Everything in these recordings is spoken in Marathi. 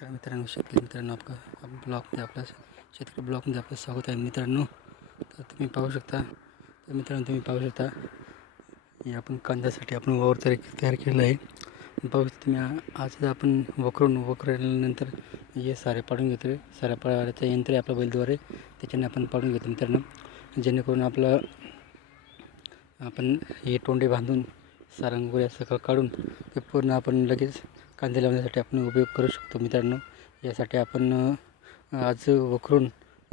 नमस्कार मित्रांनो, शेतकरी मित्रांनो, आपलं ब्लॉगमध्ये आपल्या शेतकरी ब्लॉगमध्ये आपलं स्वागत आहे मित्रांनो. तर तुम्ही पाहू शकता हे आपण कांद्यासाठी आपण वावर तयार केलेलं आहे. पाहू शकता तुम्ही. आज आपण वखरल्यानंतर हे सारे पाडून घेतो. साऱ्या पाडायचं यंत्र आहे आपल्या बैलद्वारे, त्याच्याने आपण पाडून घेतो मित्रांनो, जेणेकरून आपण हे तोंडे बांधून सारंग वगैरे असं काढून ते पूर्ण आपण लगेच कांदे लावण्यासाठी आपण उपयोग करू शकतो मित्रांनो. यासाठी आपण आज वखरून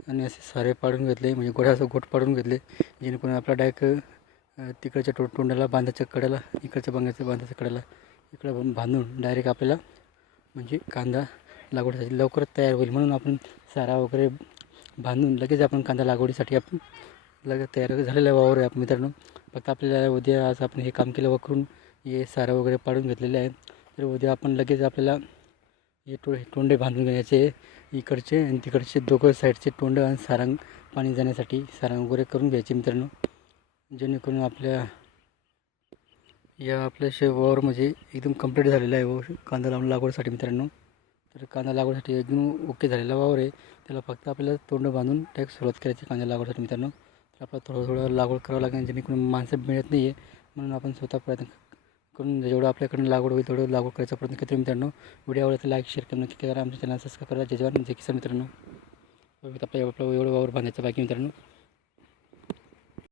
आणि असे सारे पाडून घेतले, म्हणजे गोठ्याचं गोठ पाडून घेतले, जेणेकरून आपला डायरेक्ट तिकडच्या तोंडाला बांधाच्या कड्याला, इकडच्या बांधाच्या कड्याला इकडं बांधून डायरेक्ट आपल्याला म्हणजे कांदा लागवडीसाठी लवकरच तयार होईल. म्हणून आपण सारा वगैरे बांधून लगेच आपण कांदा लागवडीसाठी आपण लगेच तयार झालेला वावर आहे आपण मित्रांनो. फक्त आपल्याला उद्या आज आपण हे काम केलं, वखरून हे सारा वगैरे पाडून घेतलेले आहे. तर उद्या आपण लगेच आपल्याला हे तोंडे बांधून घ्यायचे, इकडचे आणि तिकडचे दोघं साईडचे तोंड आणि सारंग पाणी जाण्यासाठी सारंग वगैरे करून घ्यायचे मित्रांनो, जेणेकरून आपल्या वावर म्हणजे एकदम कंप्लीट झालेला आहे कांदा लावून लागवडीसाठी मित्रांनो. तर कांदा लागवडीसाठी एकदम ओके झालेला वावर आहे. त्याला फक्त आपल्याला तोंड बांधून डायरेक्ट सुरुवात करायची कांदा लागवडीसाठी मित्रांनो. तर आपल्याला थोडं लागवड करावं लागेल, जेणेकरून माणसं मिळत नाही आहे, म्हणून आपण स्वतः प्रयत्न करून जेवढं आपल्याकडून लागवड होईल तेवढं लागवड करायचा प्रयत्न करतो मित्रांनो. व्हिडिओ आवडला तर लाईक शेअर करा, नक्की करा. आमच्या चॅनल सबस्क्राईब करा. जय जवान जय किसान मित्रांनो. आपलं एवढं वावर बांधायचं बाकी मित्रांनो.